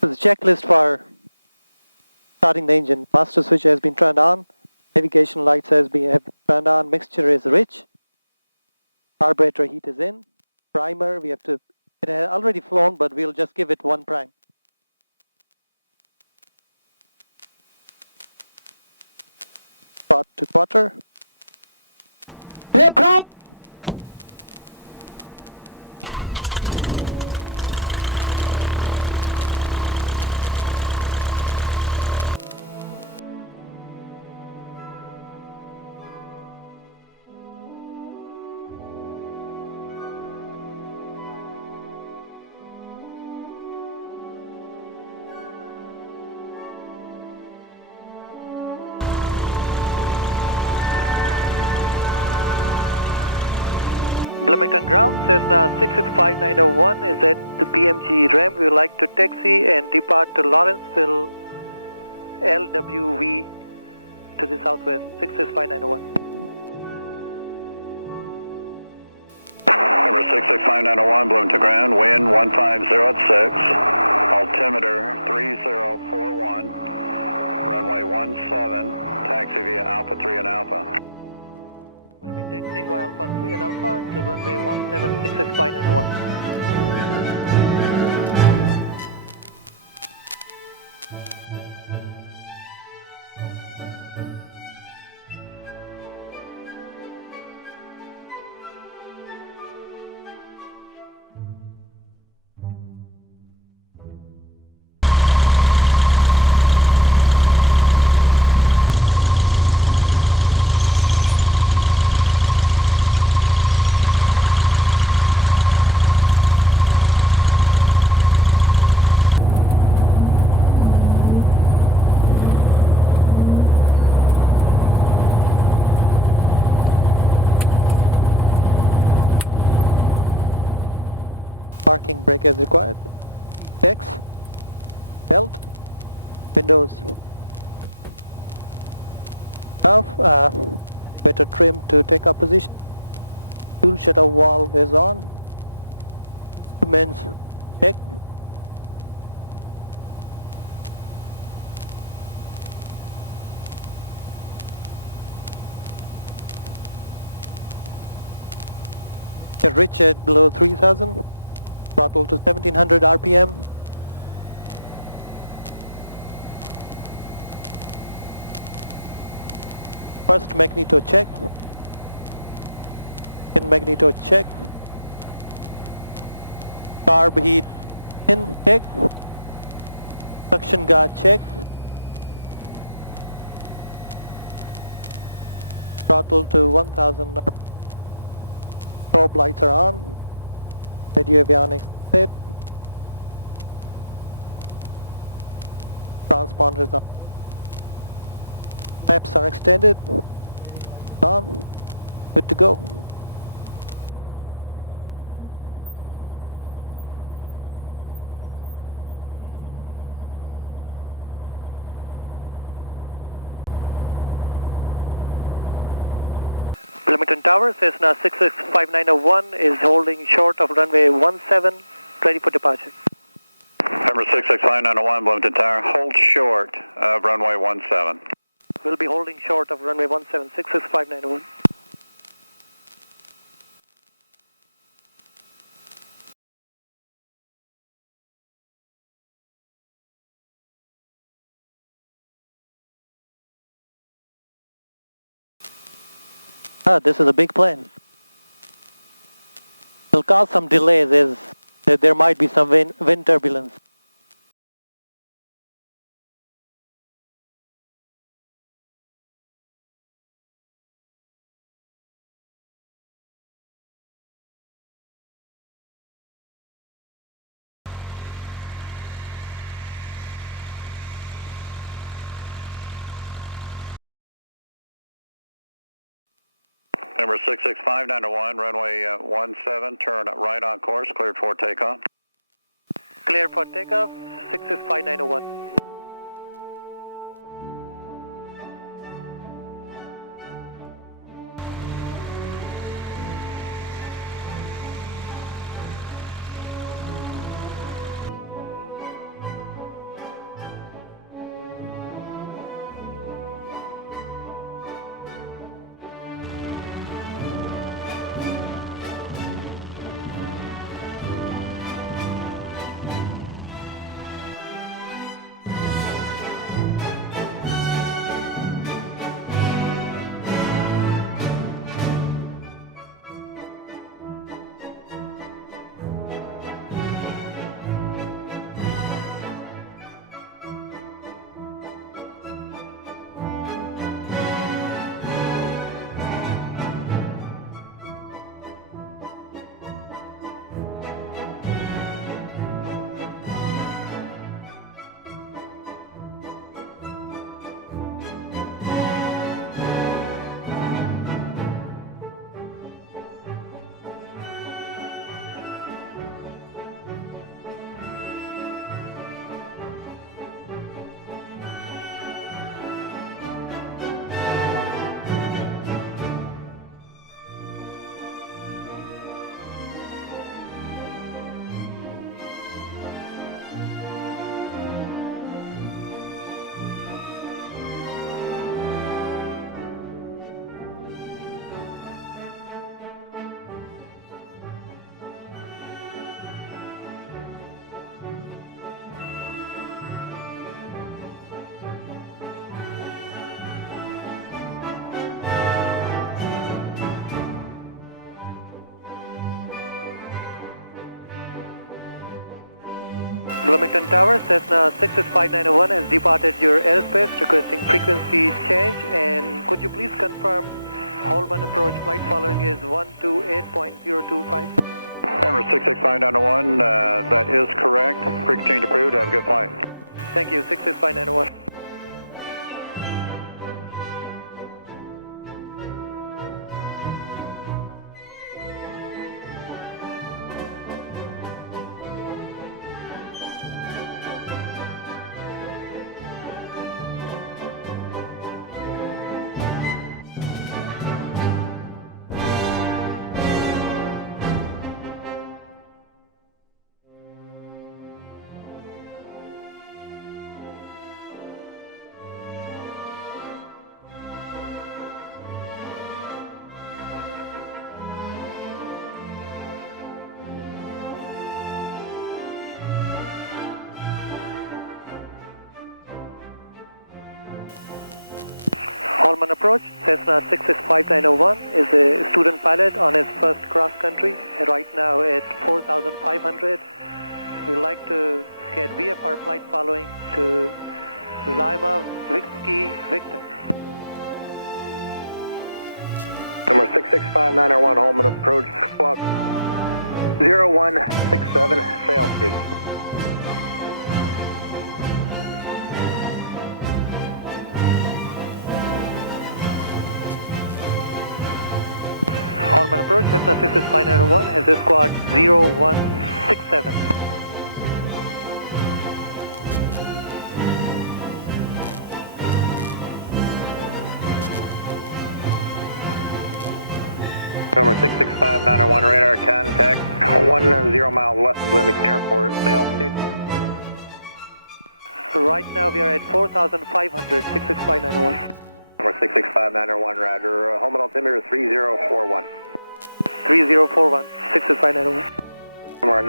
This is a checklist for starting the engine. Master switch has been turned on. Navigation lights have been turned on. Mixture is rich. Carburetor heat is in. Primer, it has already flown, but we'll just give it one prime. Spot to quarter. Aircraft! Bloomington Ground, Cessna 665901 is at the BMG ramp. We would like to taxi and depart to Lawrenceville LWV to the southwest, 66591. Number 665901, Bloomington Ground, wind 150 at 6, altimeter 3041, runway 17, taxi via Alpha 3 and Alpha. We'll be taxiing by Alpha 3 and Alpha to runway 17, 66591. Parking brake is required. Checks, belt, windows. Now, better trim to take up position. Fuel shutter valve is on. Instruments checked. Rich at below 3000. Throttle to 1700 RPM. First magneto check. Second magneto check. Carb heat in check. Suction guard check. Throttle to 1000. Probe lights are on. Radio avionics set. Transponders on. Maps are extended. On. Good to go. Bloomington Tower, Cessna 665901 is holding short of runway 17, ready for departure. Number 665901, Bloomington Tower, hold short of runway 17. We'll be holding short of runway 17, 66591. This is a big plane. Will cause some delays as there might be some wind turbulence. Number 66591, runway 17, turn right on course, cleared for takeoff. Clear for takeoff, 66591. Bloomington Tower, Cessna 66591 has departed your airspace, requesting frequency change. And could you please confirm Holman approach flight following is 128.025? Number 66591, that is correct. Frequency change approved. Have a good flight. Thank you, 66591. Holman approach, Cessna 66591 is a student pilot on his first cross country. Right now at 4,500. We'd like to get VFR flight following to Lima Whiskey Victor. Number 66591, Holman approach, squawk 0167, sail speed. Holman approach, Cessna 66591 has a squawk 0167. Number 66591, radar contact 10 miles west of Bloomington Airport, sail speed. Right now we are at 4,500, 66591. Number 66591, roger. Holman altimeter 3041. 3041, 66591. Number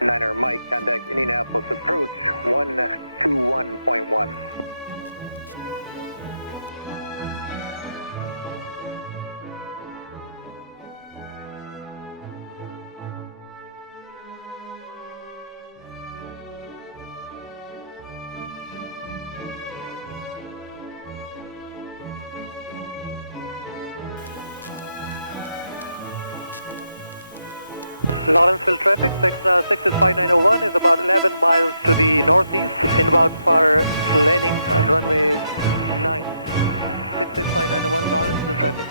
90189er Mike, contact Indianapolis approach 121.1. Lawrenceville traffic, Cessna 66591 is about 11 miles to the northeast, inbound for landing on runway 9. 66591 Lawrenceville traffic.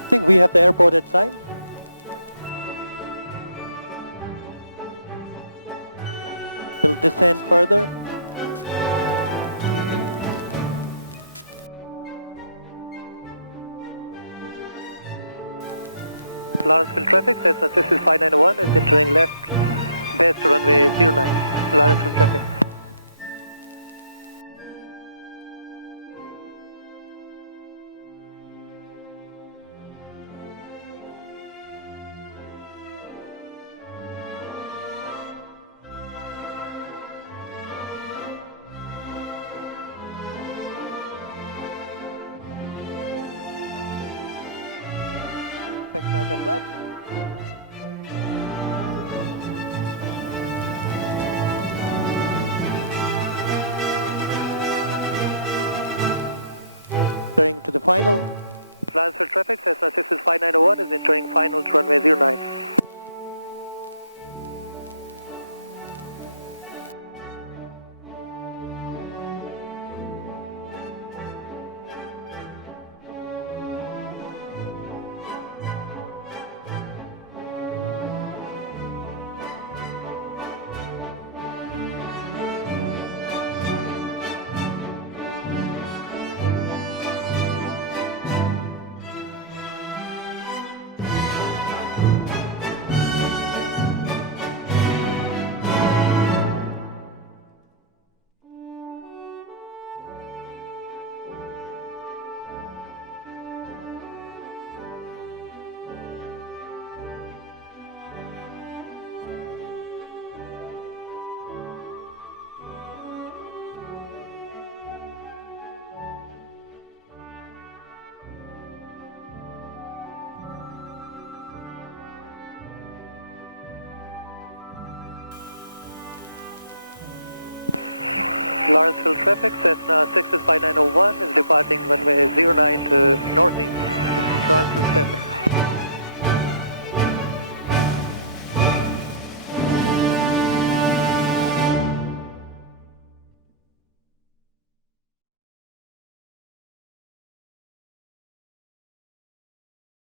I think we have the airport inside. We'll descend further. Lawrenceville traffic, Cessna 66591 is entering left base to runway 09. Lawrenceville traffic. Second notch of flaps. Entering to the final. Lawrenceville traffic, Cessna 66591 is entering final to runway 09. Lawrenceville traffic, Cessna 6 5901 is departing runway 09 to northeast. Lawrenceville traffic.